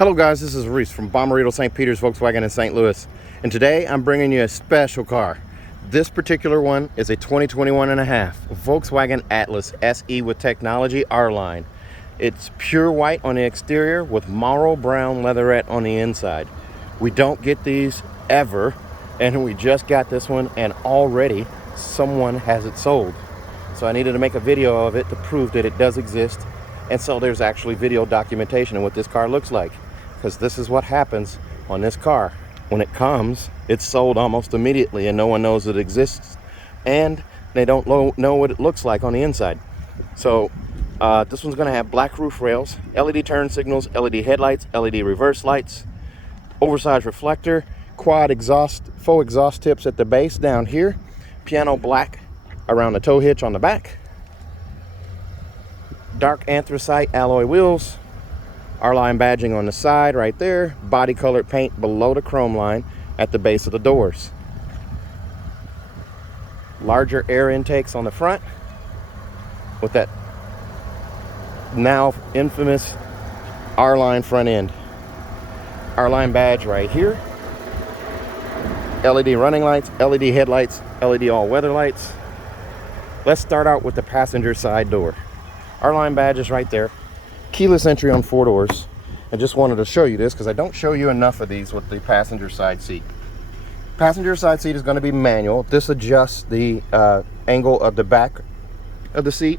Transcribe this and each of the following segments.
Hello guys, this is Reese from Bommarito St. Peter's Volkswagen in St. Louis, and today I'm bringing you a special car. This particular one is a 2021 and a half Volkswagen Atlas SE with technology R-Line. It's pure white on the exterior with marl brown leatherette on the inside. We don't get these ever, and we just got this one, and already someone has it sold. So I needed to make a video of it to prove that it does exist, and so there's actually video documentation of what this car looks like. Because this is what happens on this car. When it comes, it's sold almost immediately and no one knows it exists, and they don't know what it looks like on the inside. So this one's going to have black roof rails, LED turn signals, LED headlights, LED reverse lights, oversized reflector, quad exhaust, faux exhaust tips at the base down here, piano black around the tow hitch on the back, dark anthracite alloy wheels, R-Line badging on the side right there, body colored paint below the chrome line at the base of the doors. Larger air intakes on the front with that now infamous R-Line front end. R-Line badge right here. LED running lights, LED headlights, LED all-weather lights. Let's start out with the passenger side door. R-Line badge is right there. Keyless entry on 4 doors. I just wanted to show you this because I don't show you enough of these with the passenger side seat. Passenger side seat is going to be manual. This adjusts the angle of the back of the seat.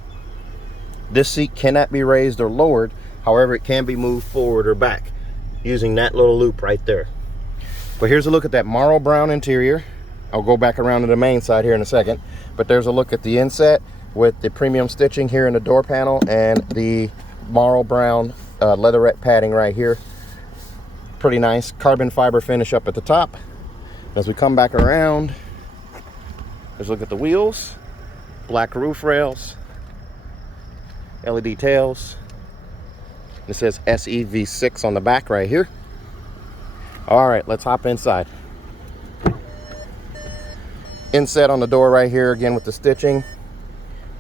This seat cannot be raised or lowered. However, it can be moved forward or back using that little loop right there. But here's a look at that marl brown interior. I'll go back around to the main side here in a second. But there's a look at the inset with the premium stitching here in the door panel and the marl brown leatherette padding right here. Pretty nice carbon fiber finish up at the top. As we come back around, let's look at the wheels. Black roof rails, LED tails. It says SEV6 on the back right here. All right, let's hop inside. Inset on the door right here again with the stitching.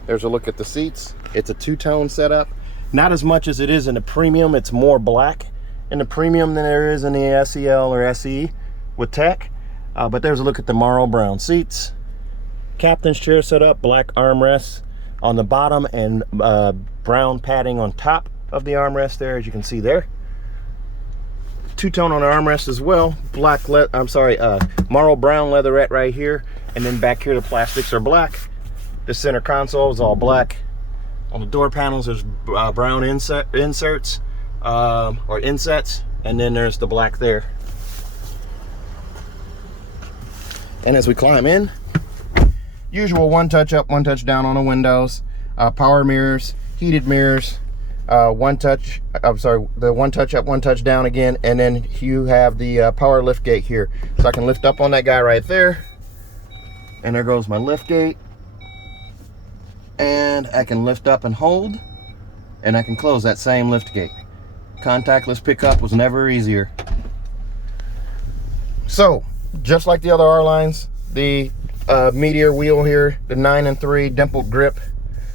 There's a look at the seats. It's a two-tone setup. Not as much as it is in the premium. It's more black in the premium than there is in the SEL or SE with tech. But there's a look at the marl brown seats. Captain's chair setup, black armrests on the bottom and brown padding on top of the armrest there, as you can see there. Two-tone on the armrest as well. Marl brown leatherette right here, and then back here the plastics are black. The center console is all black. On the door panels, there's brown inserts or insets, and then there's the black there. And as we climb in, usual one touch up, one touch down on the windows, power mirrors, heated mirrors, the one touch up, one touch down again, and then you have the power lift gate here. So I can lift up on that guy right there, and there goes my lift gate. And I can lift up and hold, and I can close that same lift gate. Contactless pickup was never easier. So, just like the other R-Lines, the Meteor wheel here, the 9 and 3 dimpled grip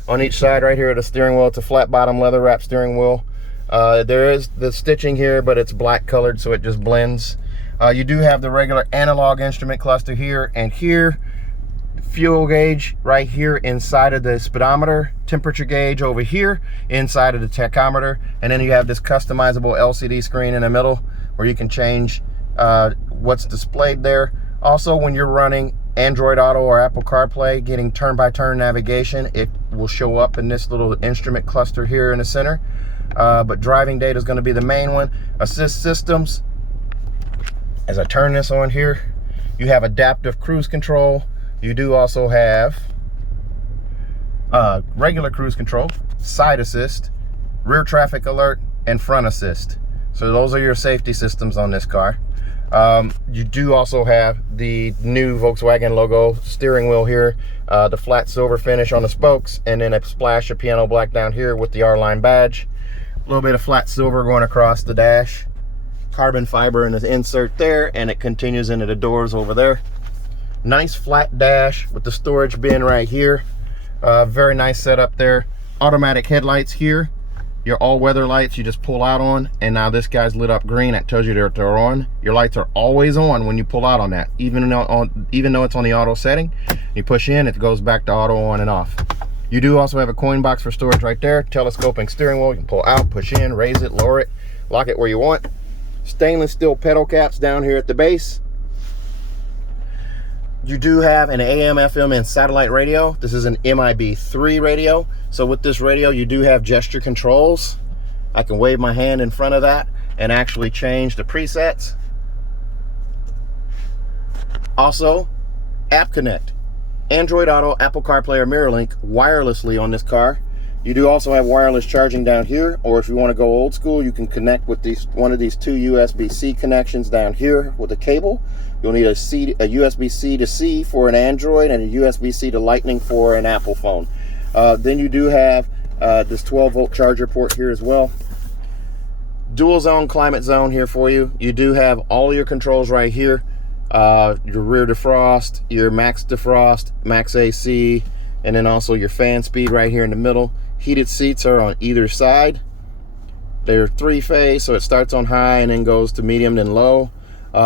on each side right here of the steering wheel. It's a flat bottom leather wrap steering wheel. There is the stitching here, but it's black colored, so it just blends. You do have the regular analog instrument cluster here and here. Fuel gauge right here inside of the speedometer, temperature gauge over here inside of the tachometer, and then you have this customizable LCD screen in the middle where you can change what's displayed there. Also, when you're running Android Auto or Apple CarPlay, getting turn-by-turn navigation, it will show up in this little instrument cluster here in the center. But driving data is going to be the main one. Assist systems, as I turn this on here, you have adaptive cruise control. You do also have regular cruise control, side assist, rear traffic alert, and front assist. So those are your safety systems on this car. You do also have the new Volkswagen logo steering wheel here, the flat silver finish on the spokes, and then a splash of piano black down here with the R-Line badge. A little bit of flat silver going across the dash. Carbon fiber in the insert there, and it continues into the doors over there. Nice flat dash with the storage bin right here. Very nice setup there. Automatic headlights here. your all-weather lights you just pull out on, and now this guy's lit up green. That tells you they're on. Your lights are always on when you pull out on that, even though it's on the auto setting. You push in, it goes back to auto on and off. You do also have a coin box for storage right there. Telescoping steering wheel. You can pull out, push in, raise it, lower it, lock it where you want. Stainless steel pedal caps down here at the base. You do have an AM, FM, and satellite radio. This is an MIB3 radio. So with this radio, you do have gesture controls. I can wave my hand in front of that and actually change the presets. Also, App Connect. Android Auto, Apple CarPlay, or MirrorLink wirelessly on this car. You do also have wireless charging down here, or if you want to go old school, you can connect with one of these two USB-C connections down here with a cable. You'll need a USB-C to C for an Android and a USB-C to Lightning for an Apple phone. Then you do have this 12-volt charger port here as well. Dual zone climate zone here for you. You do have all your controls right here. Your rear defrost, your max defrost, max AC, and then also your fan speed right here in the middle. Heated seats are on either side. They're three-phase, so it starts on high and then goes to medium then low.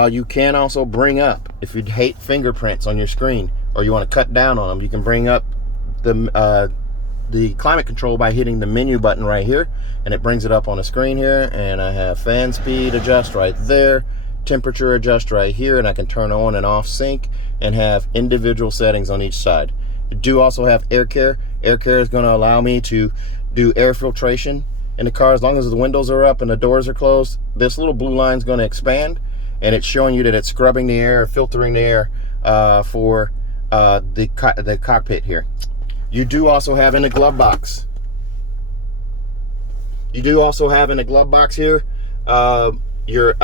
You can also bring up, if you hate fingerprints on your screen or you want to cut down on them, you can bring up the climate control by hitting the menu button right here, and it brings it up on the screen here. And I have fan speed adjust right there, temperature adjust right here, and I can turn on and off sync and have individual settings on each side. You do also have air care. Air care is going to allow me to do air filtration in the car as long as the windows are up and the doors are closed. This little blue line is going to expand, and it's showing you that it's scrubbing the air, filtering the air for the cockpit here. You do also have in the glove box. You do also have in the glove box here your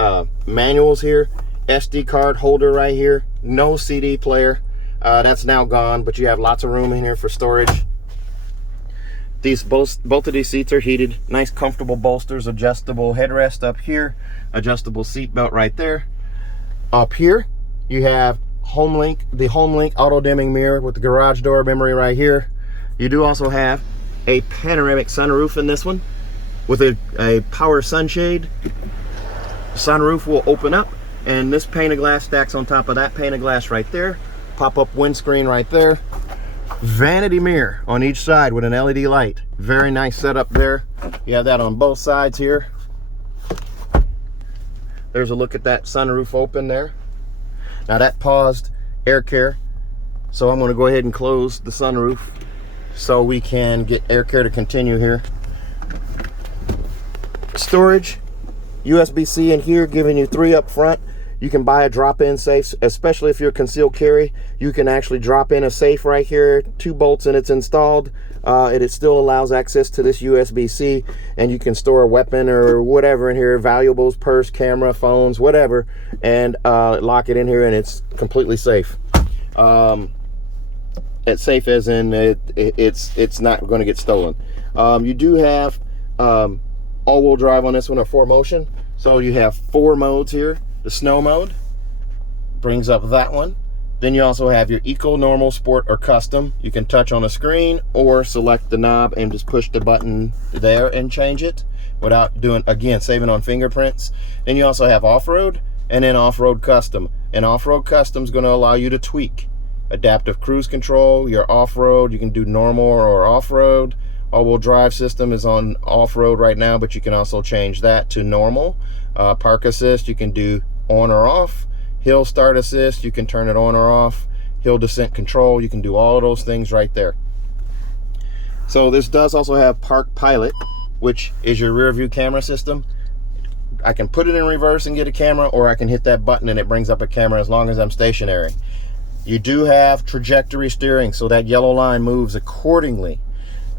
manuals here, SD card holder right here, no CD player. That's now gone, but you have lots of room in here for storage. Both of these seats are heated. Nice comfortable bolsters, adjustable headrest up here, adjustable seat belt right there. Up here you have the HomeLink auto dimming mirror with the garage door memory right here. You do also have a panoramic sunroof in this one with a power sunshade. The sunroof will open up, and this pane of glass stacks on top of that pane of glass right there. Pop-up windscreen right there. Vanity mirror on each side with an LED light. Very nice setup there. You have that on both sides here. There's a look at that sunroof open there. Now that paused air care, so I'm going to go ahead and close the sunroof so we can get air care to continue here. Storage, USB-C in here, giving you 3 up front. You can buy a drop-in safe, especially if you're concealed carry. You can actually drop in a safe right here, 2 bolts, and it's installed. It still allows access to this USB-C, and you can store a weapon or whatever in here, valuables, purse, camera, phones, whatever, and lock it in here, and it's completely safe. It's safe as in it's not going to get stolen. You do have all-wheel drive on this one, or 4Motion. So you have 4 modes here. The snow mode brings up that one. Then you also have your eco, normal, sport, or custom. You can touch on a screen or select the knob and just push the button there and change it without doing, again, saving on fingerprints. Then you also have off-road and then off-road custom. And off-road custom is going to allow you to tweak adaptive cruise control. Your off-road, you can do normal or off-road. All-wheel drive system is on off-road right now, but you can also change that to normal. Park assist, you can do on or off. Hill start assist, you can turn it on or off. Hill descent control, you can do all of those things right there. So this does also have Park Pilot, which is your rear view camera system. I can put it in reverse and get a camera, or I can hit that button and it brings up a camera as long as I'm stationary. You do have trajectory steering, so that yellow line moves accordingly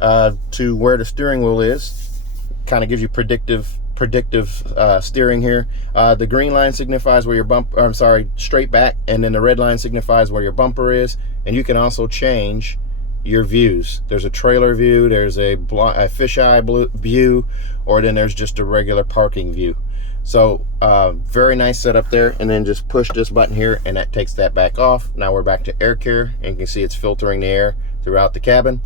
to where the steering wheel is. Kind of gives you predictive steering here. The green line signifies where your straight back, and then the red line signifies where your bumper is. And you can also change your views. There's a trailer view, there's a fisheye view, or then there's just a regular parking view. So very nice setup there. And then just push this button here and that takes that back off. Now we're back to air care, and you can see it's filtering the air throughout the cabin.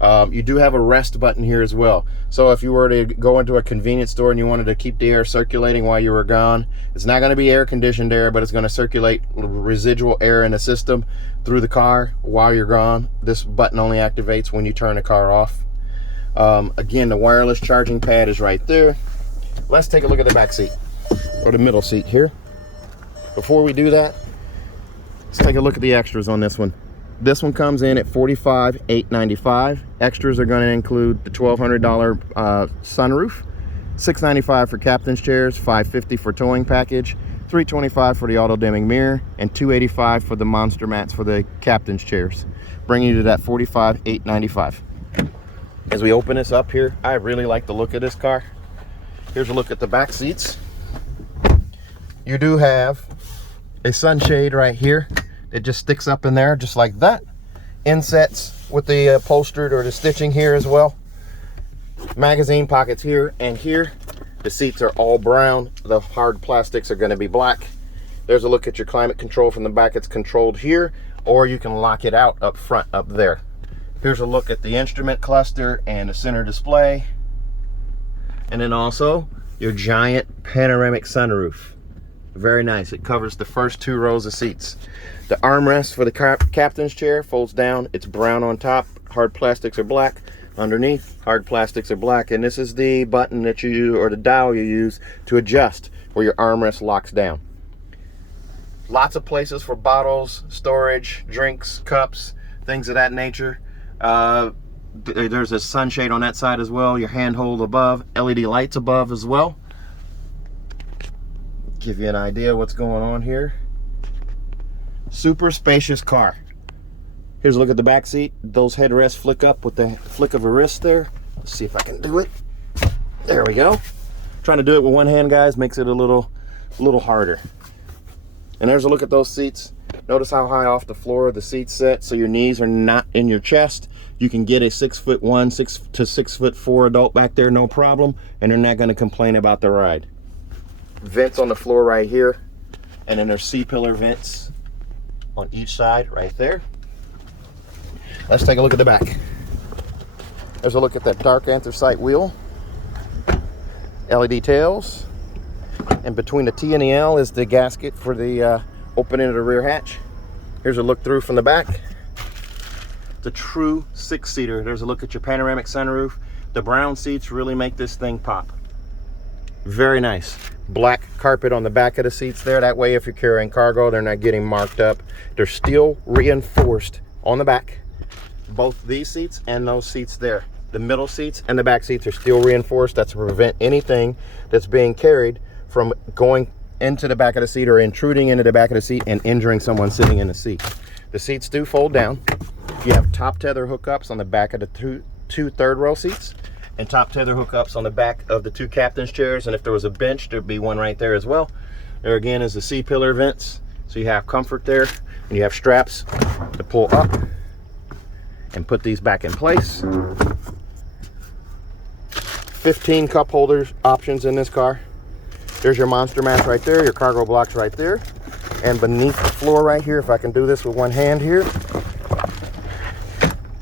You do have a rest button here as well. So if you were to go into a convenience store and you wanted to keep the air circulating while you were gone, it's not going to be air conditioned air, but it's going to circulate residual air in the system through the car while you're gone. This button only activates when you turn the car off. Again, the wireless charging pad is right there. Let's take a look at the back seat, or the middle seat here. Before we do that, let's take a look at the extras on this one. This one comes in at $45,895. Extras are going to include the $1,200 sunroof, $695 for captain's chairs, $550 for towing package, $325 for the auto dimming mirror, and $285 for the monster mats for the captain's chairs, bringing you to that $45,895. As we open this up here, I really like the look of this car. Here's a look at the back seats. You do have a sunshade right here. It just sticks up in there just like that. Insets with the upholstered or the stitching here as well. Magazine pockets here and here. The seats are all brown. The hard plastics are going to be black. There's a look at your climate control from the back. It's controlled here, or you can lock it out up front up there. Here's a look at the instrument cluster and the center display. And then also your giant panoramic sunroof. Very nice. It covers the first 2 rows of seats. The armrest for the captain's chair folds down. It's brown on top. Hard plastics are black. Underneath, hard plastics are black. And this is the button that you use, or the dial you use to adjust where your armrest locks down. Lots of places for bottles, storage, drinks, cups, things of that nature. There's a sunshade on that side as well. Your handhold above. LED lights above as well. Give you an idea what's going on here. Super spacious car. Here's a look at the back seat. Those headrests flick up with the flick of a wrist there. Let's see if I can do it. There we go. Trying to do it with one hand, guys, makes it a little harder. And there's a look at those seats. Notice how high off the floor the seats set, so your knees are not in your chest. You can get a 6'1", 6 to 6'4" adult back there, no problem, and they're not going to complain about the ride. Vents on the floor right here, and then there's C-pillar vents on each side right there. Let's take a look at the back. There's a look at that dark anthracite wheel, LED tails, and between the T and the L is the gasket for the opening of the rear hatch. Here's a look through from the back. It's a true 6-seater. There's a look at your panoramic sunroof. The brown seats really make this thing pop. Very nice. Black carpet on the back of the seats there. That way if you're carrying cargo, they're not getting marked up. They're steel reinforced on the back. Both these seats and those seats there. The middle seats and the back seats are steel reinforced. That's to prevent anything that's being carried from going into the back of the seat or intruding into the back of the seat and injuring someone sitting in the seat. The seats do fold down. You have top tether hookups on the back of the two third row seats, and top tether hookups on the back of the 2 captain's chairs. And if there was a bench, there'd be one right there as well. There again is the C-pillar vents, so you have comfort there, and you have straps to pull up and put these back in place. 15 cup holders options in this car. There's your monster mats right there, your cargo blocks right there, and beneath the floor right here, if I can do this with one hand here,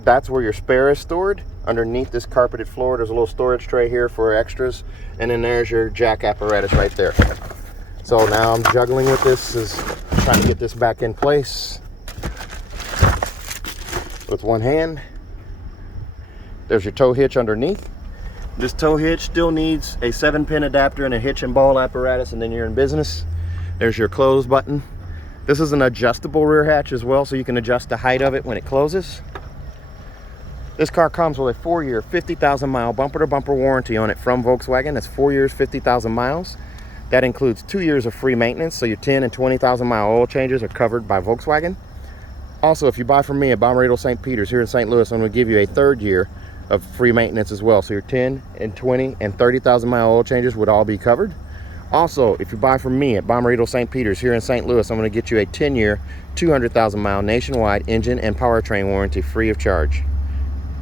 that's where your spare is stored. Underneath this carpeted floor, there's a little storage tray here for extras, and then there's your jack apparatus right there. So now I'm juggling with this, is trying to get this back in place with one hand. There's your tow hitch underneath. This tow hitch still needs a 7-pin adapter and a hitch and ball apparatus, and then you're in business. There's your close button. This is an adjustable rear hatch as well, so you can adjust the height of it when it closes. This car comes with a 4-year, 50,000 mile bumper to bumper warranty on it from Volkswagen. That's 4 years, 50,000 miles. That includes 2 years of free maintenance, so your 10 and 20,000 mile oil changes are covered by Volkswagen. Also, if you buy from me at Bommarito St. Peter's here in St. Louis, I'm going to give you a 3rd year of free maintenance as well. So your 10 and 20 and 30,000 mile oil changes would all be covered. Also, if you buy from me at Bommarito St. Peter's here in St. Louis, I'm going to get you a 10-year, 200,000 mile nationwide engine and powertrain warranty free of charge.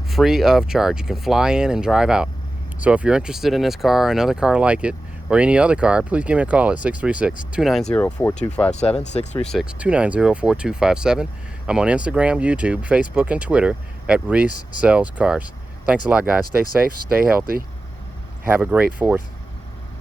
Free of charge. You can fly in and drive out. So if you're interested in this car or another car like it, or any other car, please give me a call at 636-290-4257, 636-290-4257. I'm on Instagram, YouTube, Facebook, and Twitter at Reese Sells Cars. Thanks a lot, guys. Stay safe, stay healthy. Have a great 4th.